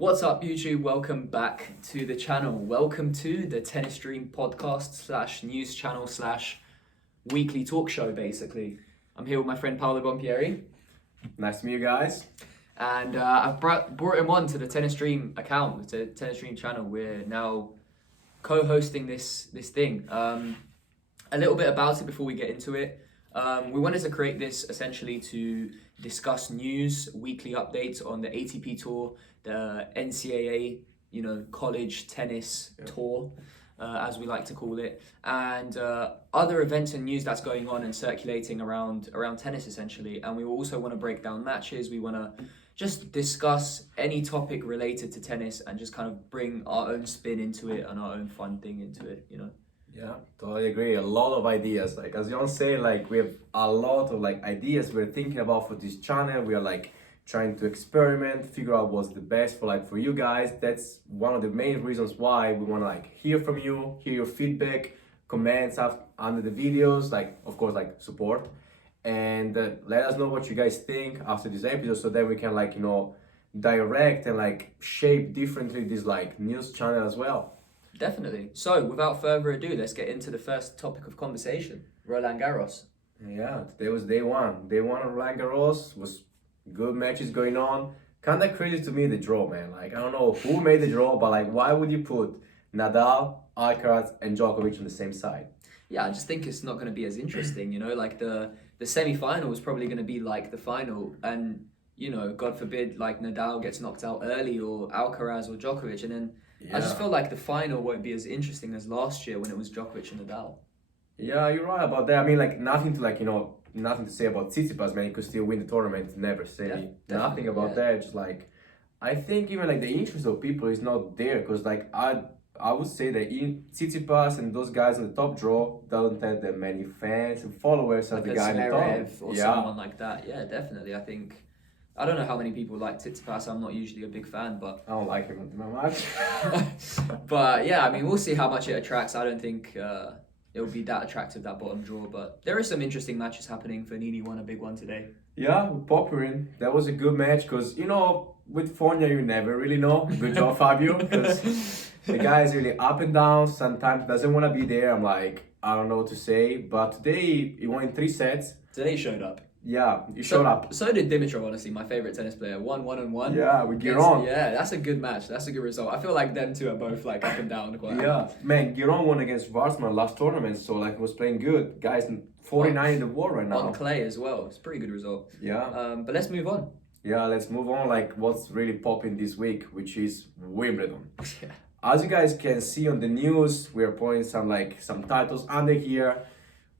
What's up, YouTube? Welcome back to the channel. Welcome to the Tennis Stream podcast / news channel / weekly talk show, basically. I'm here with my friend Paolo Bompieri. Nice to meet you guys. And I've brought him on to the Tennis Stream account, the Tennis Stream channel. We're now co-hosting this thing. A little bit about it before we get into it. We wanted to create this essentially to discuss news, weekly updates on the ATP tour, the NCAA, college tennis tour, as we like to call it, and other events and news that's going on and circulating around tennis essentially. And we also want to break down matches. We want to just discuss any topic related to tennis and just kind of bring our own spin into it and our own fun thing into it, Yeah, totally agree. A lot of ideas. Like as Jon say, we have a lot of ideas we're thinking about for this channel. We are trying to experiment, figure out what's the best for you guys. That's one of the main reasons why we want to hear from you, hear your feedback, comments under the videos, of course support, and let us know what you guys think after this episode, so that we can direct and shape differently this news channel as well. Definitely. So without further ado, let's get into the first topic of conversation, Roland Garros. Yeah, today was day one. Day one of Roland Garros was good matches going on. Kind of crazy to me, the draw, man. I don't know who made the draw, but why would you put Nadal, Alcaraz and Djokovic on the same side? Yeah, I just think it's not going to be as interesting, the semi-final is probably going to be like the final, and God forbid Nadal gets knocked out early, or Alcaraz or Djokovic, and then I just feel like the final won't be as interesting as last year when it was Djokovic and Nadal. Yeah, you're right about that. I mean, nothing to nothing to say about Tsitsipas, man. He could still win the tournament. Never say nothing about that. Just I think even the interest of people is not there, because I would say that Tsitsipas and those guys on the top draw don't have that many fans and followers as the guy on the top. Or someone like that. Yeah, definitely. I don't know how many people like Tsitsipas. I'm not usually a big fan, but I don't like him that much. But yeah, we'll see how much it attracts. I don't think it'll be that attractive, that bottom draw, but there are some interesting matches happening. Fognini won a big one today. Yeah, with Popyrin. That was a good match, because with Fonya you never really know. Good job, Fabio, because the guy is really up and down. Sometimes doesn't want to be there. I'm I don't know what to say, but today he won in 3 sets. Today he showed up. Yeah, he showed up. So did Dimitrov, honestly, my favorite tennis player. 1-1-1. Yeah, with Giron. Yeah, that's a good match. That's a good result. I feel like them two are both up and down quite. Yeah, man, Giron won against Schwarzman last tournament, so he was playing good. Guys, 49 in the world right now. On clay as well. It's a pretty good result. Yeah. But let's move on. Yeah, let's move on. What's really popping this week, which is Wimbledon. Yeah. As you guys can see on the news, we are putting some titles under here.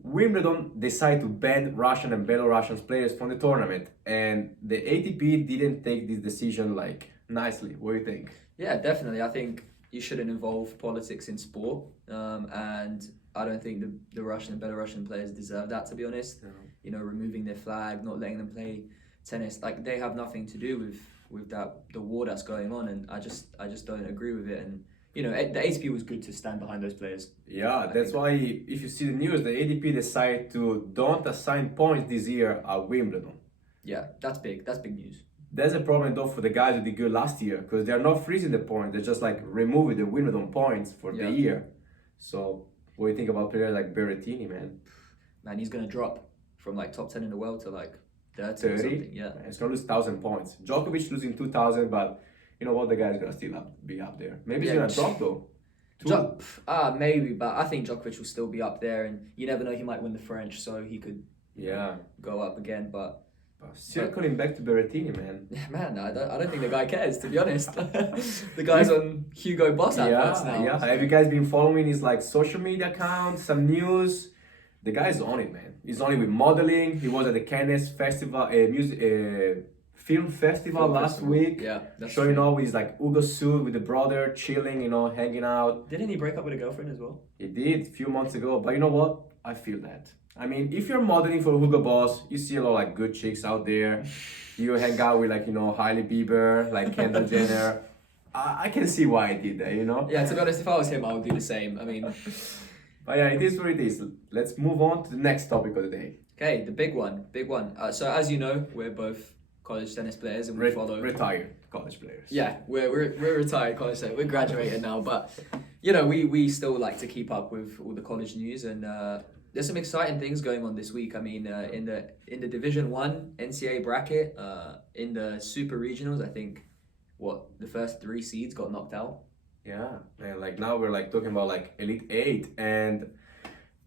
Wimbledon decided to ban Russian and Belarusian players from the tournament, and the ATP didn't take this decision nicely. What do you think? Yeah, definitely. I think you shouldn't involve politics in sport, and I don't think the Russian and Belarusian players deserve that, to be honest. No. Removing their flag, not letting them play tennis, they have nothing to do with the war that's going on, and I just don't agree with it. And the ATP was good to stand behind those players. Yeah, that's why if you see the news, the ATP decided to don't assign points this year at Wimbledon. Yeah, that's big. That's big news. That's a problem though for the guys who did good last year, because they're not freezing the point. They're just removing the Wimbledon points for the year. So what do you think about players like Berrettini, man? Man, he's gonna drop from top 10 in the world to 30 or something. Yeah, he's gonna lose 1,000 points. Djokovic losing 2,000, but you know what? The guy's gonna still be up there. Maybe he's gonna drop though. Maybe, but I think Djokovic will still be up there, and you never know, he might win the French, so he could go up again. But circling back to Berrettini, man. Yeah, man, I don't think the guy cares, to be honest. The guy's on Hugo Boss adverts now. Yeah. Have you guys been following his social media accounts, some news? The guy's on it, man. He's on it with modeling. He was at the Cannes Festival, film festival last week. Yeah, showing off his Ugo suit with the brother, chilling, hanging out. Didn't he break up with a girlfriend as well? He did a few months ago, but you know what? I feel that. If you're modeling for Hugo Boss, you see a lot of good chicks out there. You hang out with Hailey Bieber, Kendall Jenner. I can see why he did that, Yeah, to be honest, if I was him, I would do the same. But yeah, it is what it is. Let's move on to the next topic of the day. Okay, the big one. So as you know, we're both college tennis players, and we follow retired. college players. Yeah, we're retired college players. We're graduated now, but you know, we still like to keep up with all the college news, and there's some exciting things going on this week. I mean, in the Division 1 NCAA bracket, in the Super Regionals, I think the first 3 seeds got knocked out. Yeah, and like now we're like talking about like Elite 8, and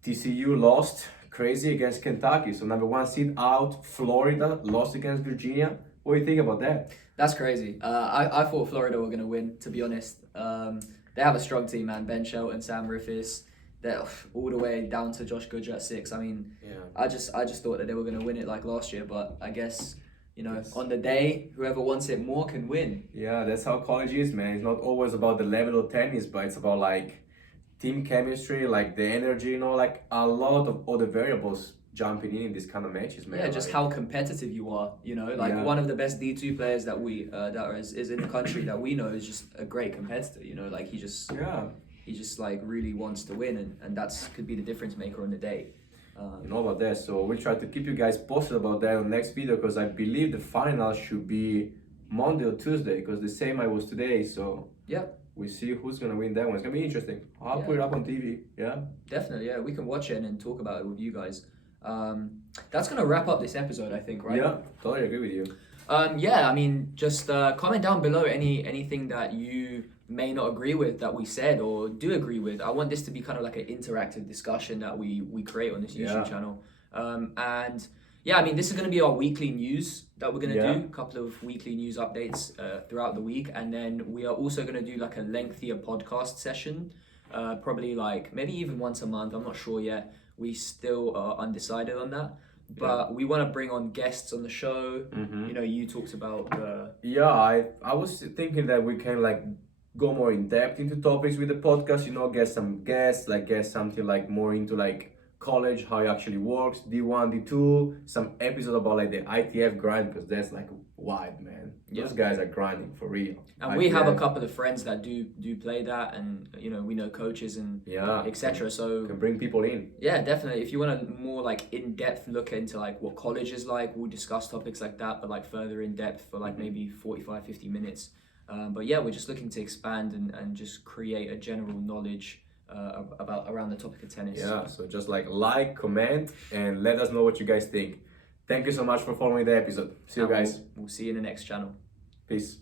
TCU lost crazy against Kentucky. So number 1 seed out, Florida lost against Virginia. What do you think about that? That's crazy. I thought Florida were gonna win, to be honest. They have a strong team, man. Ben Shelton, Sam Riffis. They're all the way down to Josh Goodger at 6. I mean, Yeah. I just thought that they were gonna win it like last year, but I guess, you know, Yes. on the day, whoever wants it more can win. Yeah, that's how college is, man. It's not always about the level of tennis, but it's about like team chemistry, like the energy, you know, like a lot of other variables jumping in these kind of matches, man. Yeah, just like, how competitive you are, you know, like Yeah. one of the best D2 players that is in the country that we know is just a great competitor, you know, like he just like really wants to win, and that's could be the difference maker on the day. You know about that, so we'll try to keep you guys posted about that on the next video, because I believe the final should be Monday or Tuesday, because the same I was today, so Yeah. we see who's gonna win that one. It's gonna be interesting. I'll Yeah. put it up on TV. Yeah. Definitely, yeah. We can watch it and then talk about it with you guys. That's gonna wrap up this episode, I think, right? Yeah, totally agree with you. Yeah, I mean, just comment down below anything that you may not agree with that we said or do agree with. I want this to be kind of like an interactive discussion that we create on this YouTube channel. And yeah, I mean, this is going to be our weekly news that we're going to do, a couple of weekly news updates throughout the week. And then we are also going to do like a lengthier podcast session, probably like maybe even once a month. I'm not sure yet. We still are undecided on that. But we want to bring on guests on the show. You know, you talked about I was thinking that we can like go more in depth into topics with the podcast, you know, get some guests, like get something like more into like college, how it actually works, D1, D2, some episode about like the ITF grind, because that's like wild, man. Those guys are grinding for real. And ITF. we have a couple of friends that do play that, and you know, we know coaches and etc. So can bring people in. Yeah, definitely. If you want a more like in-depth look into like what college is like, we'll discuss topics like that, but like further in depth for like maybe 45-50 minutes. But yeah, we're just looking to expand and just create a general knowledge around the topic of tennis. Yeah, so just like, comment, and let us know what you guys think. Thank you so much for following the episode. See you guys. We'll see you in the next channel. Peace.